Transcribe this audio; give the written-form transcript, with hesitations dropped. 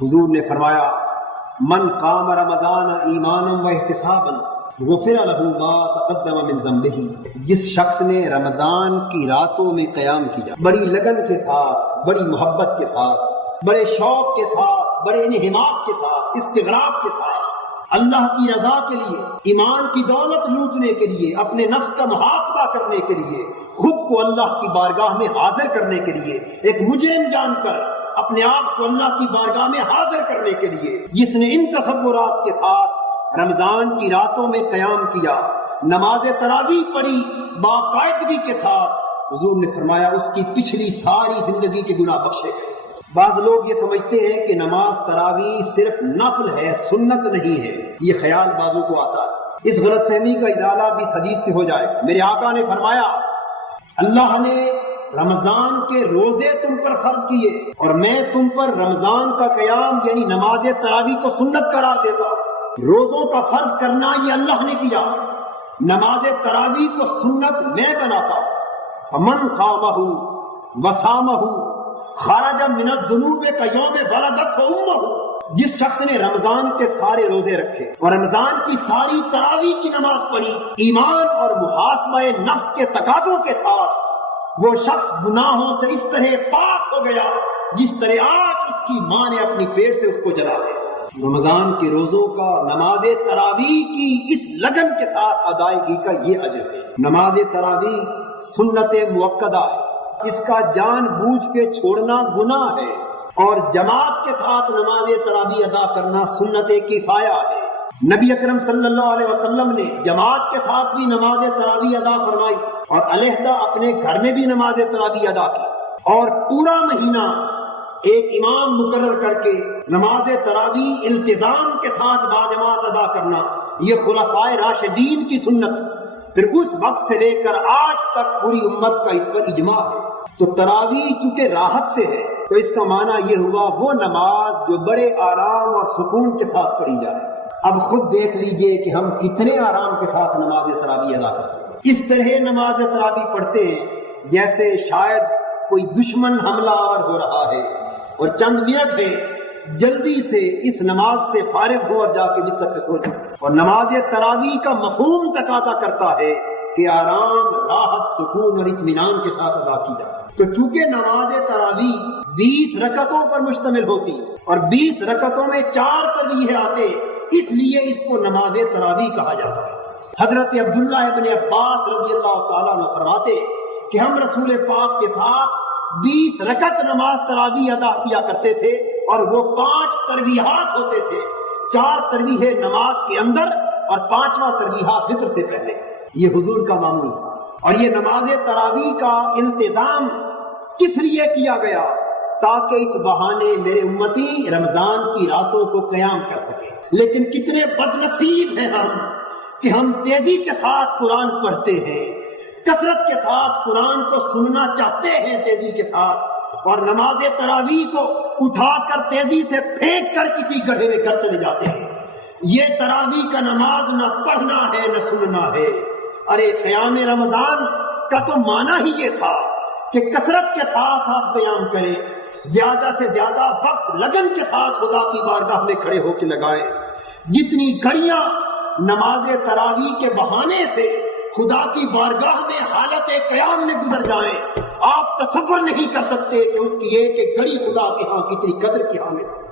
حضور نے فرمایا من قام رمضان ایمانا و احتسابا غفر له ما تقدم من ذنبه، جس شخص نے رمضان کی راتوں میں قیام کیا بڑی لگن کے ساتھ، بڑی محبت کے ساتھ، بڑے شوق کے ساتھ، بڑے انہماک کے ساتھ، استغراق کے ساتھ، اللہ کی رضا کے لیے، ایمان کی دولت لوٹنے کے لیے، اپنے نفس کا محاسبہ کرنے کے لیے، خود کو اللہ کی بارگاہ میں حاضر کرنے کے لیے، ایک مجرم جان کر اپنے آپ کو اللہ کی بارگاہ میں حاضر کرنے کے لیے جس نے ان تصورات کے ساتھ رمضان کی راتوں میں قیام کیا، نماز تراویح پڑھی باقاعدگی کے ساتھ، حضور نے فرمایا اس کی پچھلی ساری زندگی کے گناہ بخشے گئے۔ بعض لوگ یہ سمجھتے ہیں کہ نماز تراویح صرف نفل ہے، سنت نہیں ہے، یہ خیال بعضوں کو آتا ہے۔ اس غلط فہمی کا ازالہ بھی اس حدیث سے ہو جائے۔ میرے آقا نے فرمایا اللہ نے رمضان کے روزے تم پر فرض کیے اور میں تم پر رمضان کا قیام یعنی نماز تراویح کو سنت قرار دیتا ہوں۔ روزوں کا فرض کرنا یہ اللہ نے کیا، نماز تراویح کو سنت میں بناتا ہوں۔ فمن قامہ وصامہ خرج من الذنوب کیوم ولدتہ امہ، جس شخص نے رمضان کے سارے روزے رکھے اور رمضان کی ساری تراویح کی نماز پڑھی ایمان اور محاسبہ نفس کے تقاضوں کے ساتھ، وہ شخص گناہوں سے اس طرح پاک ہو گیا جس طرح آج اس کی ماں نے اپنی پیٹ سے اس کو جلا ہے۔ رمضان کے روزوں کا نماز تراویح کی اس لگن کے ساتھ ادائیگی کا یہ اجر ہے۔ نماز تراویح سنت مؤکدہ ہے، اس کا جان بوجھ کے چھوڑنا گناہ ہے، اور جماعت کے ساتھ نماز تراویح ادا کرنا سنت کفایہ ہے۔ نبی اکرم صلی اللہ علیہ وسلم نے جماعت کے ساتھ بھی نماز تراویح ادا فرمائی اور علیحدہ اپنے گھر میں بھی نماز تراویح ادا کی، اور پورا مہینہ ایک امام مقرر کر کے نماز تراویح التزام کے ساتھ باجماعت ادا کرنا یہ خلفائے راشدین کی سنت، پھر اس وقت سے لے کر آج تک پوری امت کا اس پر اجماع ہے۔ تو تراویح چونکہ راحت سے ہے تو اس کا معنی یہ ہوا وہ نماز جو بڑے آرام اور سکون کے ساتھ پڑھی جائے۔ اب خود دیکھ لیجئے کہ ہم کتنے آرام کے ساتھ نماز تراویح ادا کرتے ہیں۔ اس طرح نماز تراویح پڑھتے ہیں جیسے شاید کوئی دشمن حملہ آور ہو رہا ہے اور چند منٹ ہے، جلدی سے اس نماز سے فارغ ہو اور جا کے بستر پہ سو جائے۔ اور نماز تراویح کا مفہوم تقاضا کرتا ہے کہ آرام، راحت، سکون اور اطمینان کے ساتھ ادا کی جائے۔ تو چونکہ نماز تراویح 20 رکعتوں پر مشتمل ہوتی اور 20 رکعتوں میں 4 تراویح آتے، اس لیے اس کو نماز تراویح کہا جاتا ہے۔ حضرت عبداللہ ابن عباس رضی اللہ تعالیٰ عنہ فرماتے کہ ہم رسول پاک کے ساتھ 20 رکعت نماز تراویح ادا کیا کرتے تھے، اور وہ 5 تراویحات ہوتے تھے، 4 تراویح نماز کے اندر اور 5واں تراویح فطر سے پہلے۔ یہ حضور کا معمول تھا۔ اور یہ نماز تراویح کا التزام کس لیے کیا گیا؟ تاکہ اس بہانے میرے امتی رمضان کی راتوں کو قیام کر سکے۔ لیکن کتنے بد نصیب ہیں ہم کہ ہم تیزی کے ساتھ قرآن پڑھتے ہیں، کثرت کے ساتھ قرآن کو سننا چاہتے ہیں تیزی کے ساتھ، اور نماز تراویح کو اٹھا کر تیزی سے پھینک کر کسی گڑھے میں گھر چلے جاتے ہیں۔ یہ تراویح کا نماز نہ پڑھنا ہے نہ سننا ہے۔ ارے قیام رمضان کا تو معنی ہی یہ تھا کہ کثرت کے ساتھ آپ قیام کریں، زیادہ سے زیادہ وقت لگن کے ساتھ خدا کی بارگاہ میں کھڑے ہو کے لگائیں۔ جتنی گھڑیاں نماز تراویح کے بہانے سے خدا کی بارگاہ میں حالت قیام میں گزر جائیں، آپ تصور نہیں کر سکتے کہ اس کی ایک ایک گھڑی خدا کے ہاں کتنی قدر کی حامل ہے۔